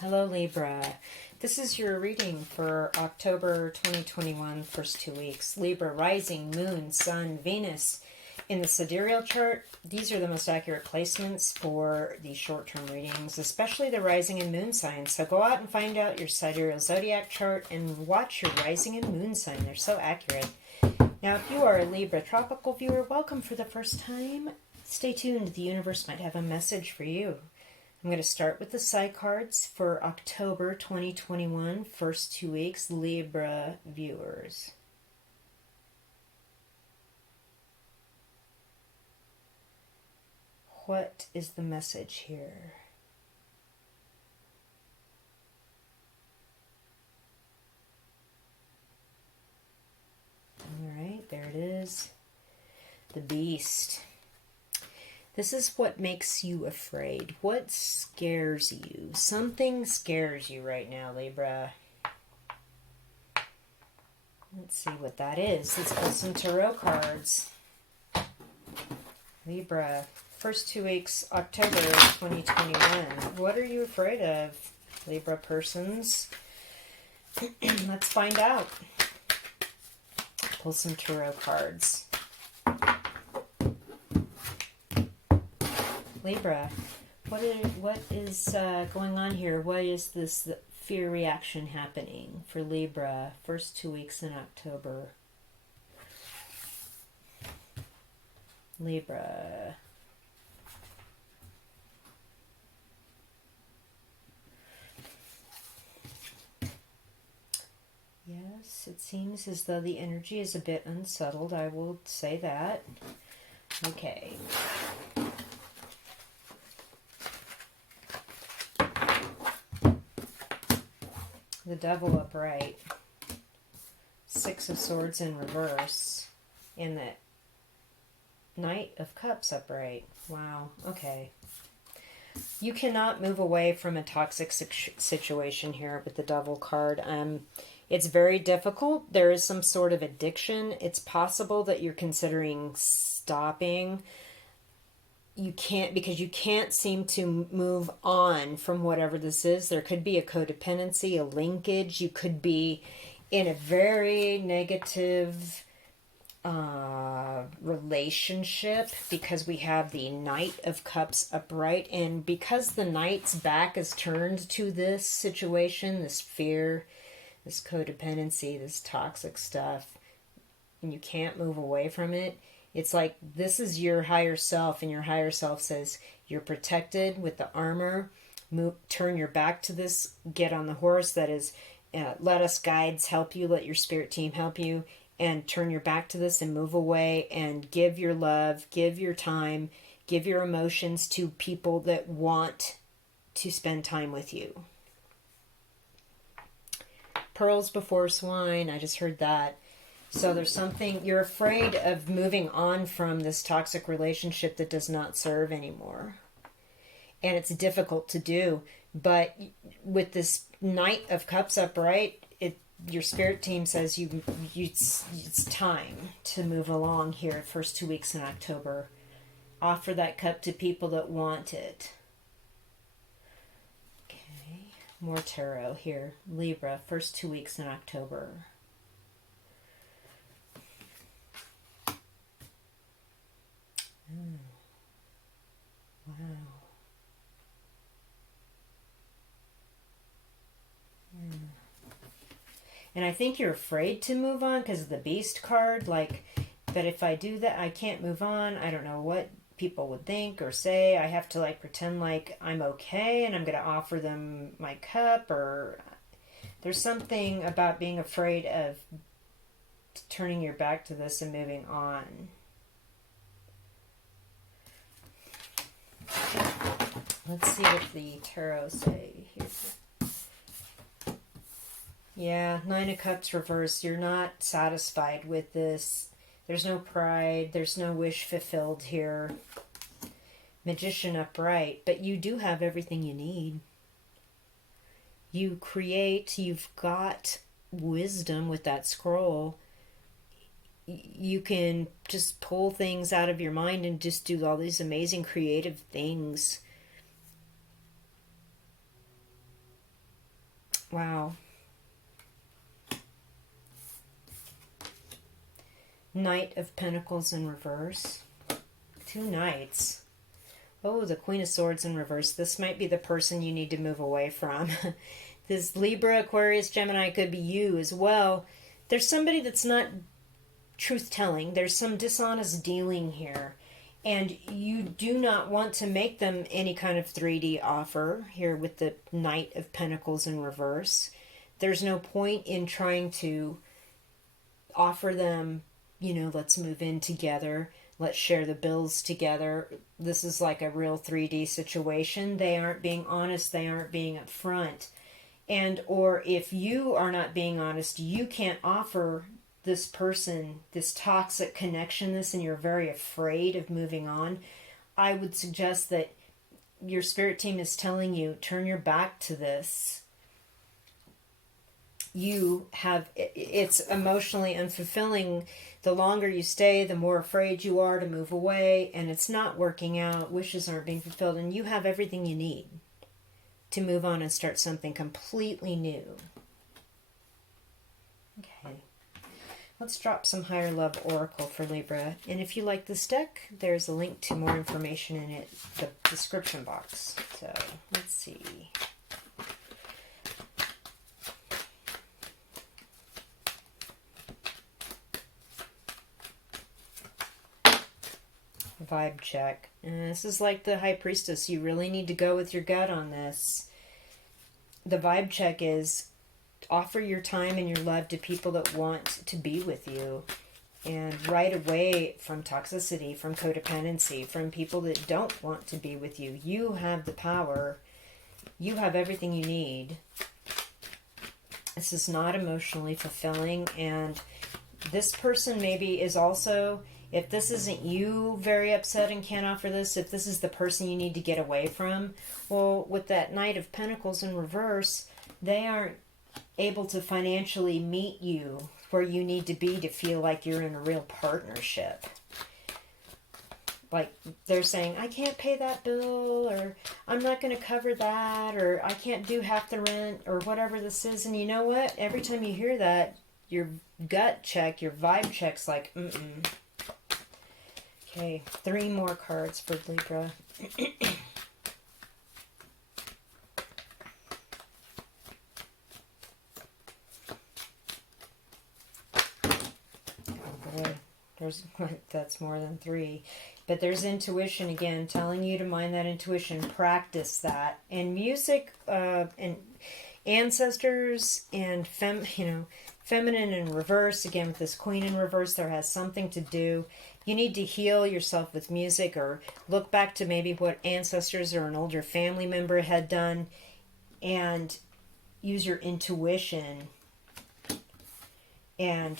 Hello Libra. This is your reading for October 2021, first 2 weeks. Libra, rising, moon, sun, Venus. In the sidereal chart, these are the most accurate placements for these short-term readings, especially the rising and moon signs. So go out and find out your sidereal zodiac chart and watch your rising and moon sign. They're so accurate. Now, if you are a Libra tropical viewer, welcome for the first time. Stay tuned. The universe might have a message for you. I'm going to start with the Psi cards for October 2021, first 2 weeks, Libra viewers. What is the message here? All right, there it is. The Beast. This is what makes you afraid. What scares you? Something scares you right now, Libra. Let's see what that is. Let's pull some tarot cards. Libra, first 2 weeks, October 2021. What are you afraid of, Libra persons? Let's find out. Pull some tarot cards. Libra, what is going on here? What is this fear reaction happening for Libra, first 2 weeks in October? Libra. Yes, it seems as though the energy is a bit unsettled. I will say that. Okay. The Devil upright, Six of Swords in reverse, and the Knight of Cups upright. Wow, okay. You cannot move away from a toxic situation here with the Devil card. It's very difficult. There is some sort of addiction. It's possible that you're considering stopping. You can't, because you can't seem to move on from whatever this is. There could be a codependency, a linkage. You could be in a very negative relationship, because we have the Knight of Cups upright, and because the Knight's back is turned to this situation, this fear, this codependency, this toxic stuff, and you can't move away from it. It's like this is your higher self, and your higher self says you're protected with the armor. Turn your back to this. Get on the horse. That is, let us guides help you. Let your spirit team help you. And turn your back to this and move away and give your love, give your time, give your emotions to people that want to spend time with you. Pearls before swine. I just heard that. So there's something, you're afraid of moving on from this toxic relationship that does not serve anymore. And it's difficult to do. But with this Knight of Cups upright, your spirit team says it's time to move along here, first 2 weeks in October. Offer that cup to people that want it. Okay, more tarot here. Libra, first 2 weeks in October. Wow. And I think you're afraid to move on because of the Beast card. Like, but if I do that, I can't move on. I don't know what people would think or say. I have to like pretend like I'm okay and I'm going to offer them my cup, or there's something about being afraid of turning your back to this and moving on. Let's see what the tarot say here. Yeah, Nine of Cups reversed. You're not satisfied with this. There's no pride. There's no wish fulfilled here. Magician upright. But you do have everything you need. You create. You've got wisdom with that scroll. You can just pull things out of your mind and just do all these amazing creative things. Wow. Knight of Pentacles in reverse. 2 knights. Oh, the Queen of Swords in reverse. This might be the person you need to move away from. This Libra, Aquarius, Gemini could be you as well. There's somebody that's not truth-telling. There's some dishonest dealing here. And you do not want to make them any kind of 3D offer here with the Knight of Pentacles in reverse. There's no point in trying to offer them, you know, let's move in together. Let's share the bills together. This is like a real 3D situation. They aren't being honest. They aren't being upfront. And or if you are not being honest, you can't offer this person this toxic connection, and you're very afraid of moving on. I would suggest that your spirit team is telling you, turn your back to this. You have, it's emotionally unfulfilling. The longer you stay, the more afraid you are to move away, and it's not working out. Wishes aren't being fulfilled, and you have everything you need to move on and start something completely new. Okay. Let's drop some Higher Love Oracle for Libra. And if you like this deck, there's a link to more information in it, the description box. So, let's see. Vibe check. And this is like the High Priestess. You really need to go with your gut on this. The vibe check is offer your time and your love to people that want to be with you. And right away from toxicity, from codependency, from people that don't want to be with you. You have the power. You have everything you need. This is not emotionally fulfilling. And this person maybe is also... If this isn't you very upset and can't offer this, if this is the person you need to get away from, well, with that Knight of Pentacles in reverse, they aren't able to financially meet you where you need to be to feel like you're in a real partnership. Like they're saying, I can't pay that bill, or I'm not going to cover that, or I can't do half the rent, or whatever this is. And you know what? Every time you hear that, your gut check, your vibe check's like, mm-mm. Okay, 3 more cards for Libra. Oh boy, that's more than 3. But there's intuition again, telling you to mind that intuition, practice that. And music, and ancestors, and feminine in reverse, again with this Queen in reverse, there has something to do. You need to heal yourself with music, or look back to maybe what ancestors or an older family member had done, and use your intuition. And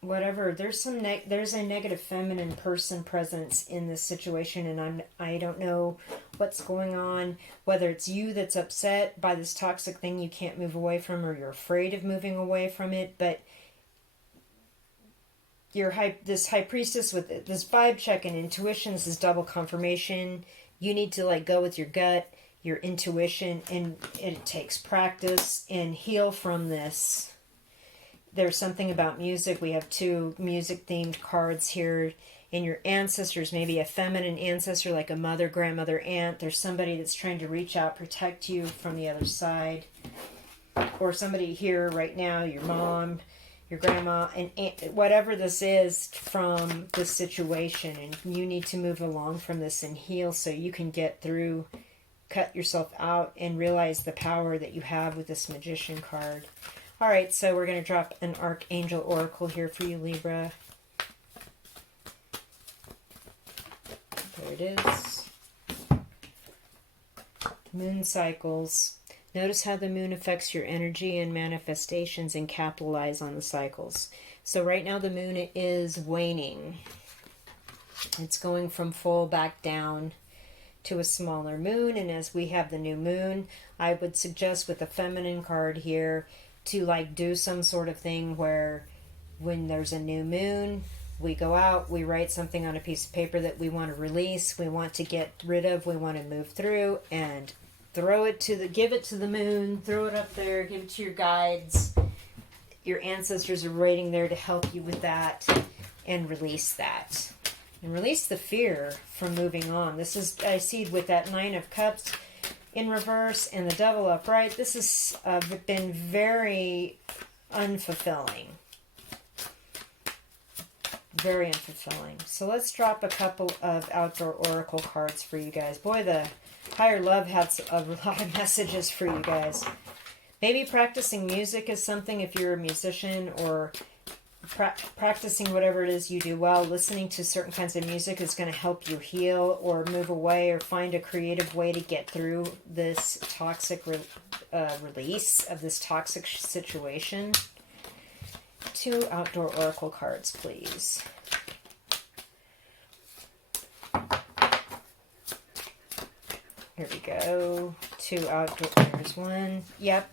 whatever, there's a negative feminine person presence in this situation, and I don't know what's going on, whether it's you that's upset by this toxic thing you can't move away from, or you're afraid of moving away from it, but this High Priestess with this vibe check and intuition, this is double confirmation. You need to go with your gut, your intuition, and it takes practice, and heal from this. There's something about music. We have 2 music themed cards here. And your ancestors, maybe a feminine ancestor like a mother, grandmother, aunt. There's somebody that's trying to reach out, protect you from the other side. Or somebody here right now, your mom, your grandma, and aunt, whatever this is from this situation. And you need to move along from this and heal so you can get through, cut yourself out, and realize the power that you have with this Magician card. All right, so we're going to drop an Archangel Oracle here for you, Libra. There it is. Moon cycles. Notice how the moon affects your energy and manifestations, and capitalize on the cycles. So right now the moon is waning. It's going from full back down to a smaller moon. And as we have the new moon, I would suggest with the feminine card here to do some sort of thing where when there's a new moon, we go out, we write something on a piece of paper that we want to release, we want to get rid of, we want to move through, and give it to the moon, throw it up there, give it to your guides. Your ancestors are waiting there to help you with that, and release that. And release the fear from moving on. This is, I see with that Nine of Cups in reverse and the Devil upright, this has been very unfulfilling. Very unfulfilling. So let's drop a couple of outdoor oracle cards for you guys. Boy, the higher love has a lot of messages for you guys. Maybe practicing music is something if you're a musician, or practicing whatever it is you do well. Listening to certain kinds of music is going to help you heal or move away or find a creative way to get through this toxic release of this toxic situation. 2 outdoor oracle cards, please. Here we go. 2 outdoor. There's 1. Yep.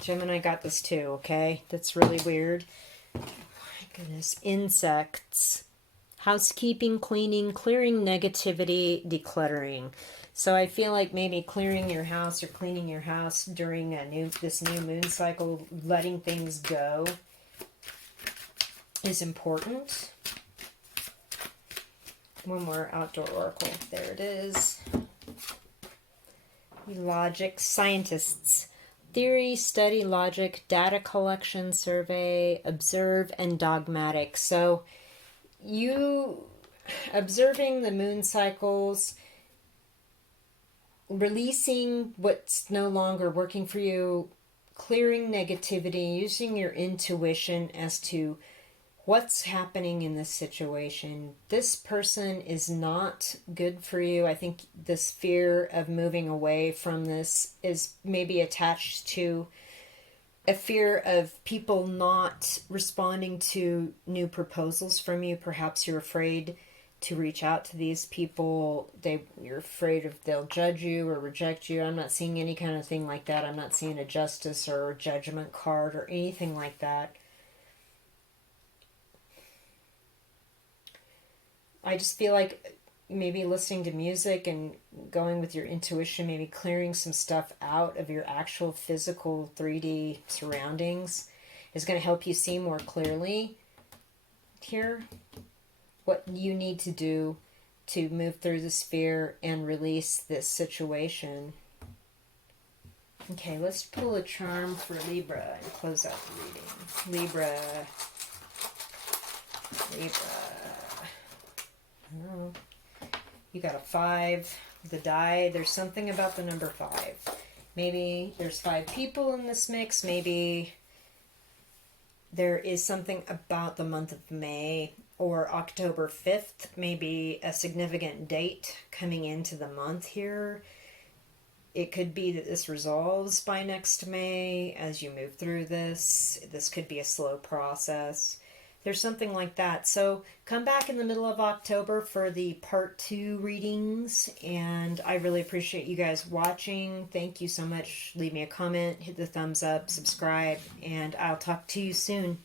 Gemini got this too, okay? That's really weird. Oh my goodness. Insects. Housekeeping, cleaning, clearing negativity, decluttering. So I feel like maybe clearing your house or cleaning your house during this new moon cycle, letting things go, is important. 1 more outdoor oracle. There it is. Logic, scientists. Theory, study, logic, data collection, survey, observe, and dogmatic. So you observing the moon cycles, releasing what's no longer working for you, clearing negativity, using your intuition as to what's happening in this situation. This person is not good for you. I think this fear of moving away from this is maybe attached to a fear of people not responding to new proposals from you. Perhaps you're afraid to reach out to these people. You're afraid if they'll judge you or reject you. I'm not seeing any kind of thing like that. I'm not seeing a justice or a judgment card or anything like that. I just feel like maybe listening to music and going with your intuition, maybe clearing some stuff out of your actual physical 3D surroundings is going to help you see more clearly here what you need to do to move through this fear and release this situation. Okay, let's pull a charm for Libra and close out the reading. Libra. Oh, you got a 5, the die. There's something about the number 5. Maybe there's 5 people in this mix. Maybe there is something about the month of May or October 5th. Maybe a significant date coming into the month here. It could be that this resolves by next May as you move through this. This could be a slow process. There's something like that. So come back in the middle of October for the part 2 readings. And I really appreciate you guys watching. Thank you so much. Leave me a comment, hit the thumbs up, subscribe, and I'll talk to you soon.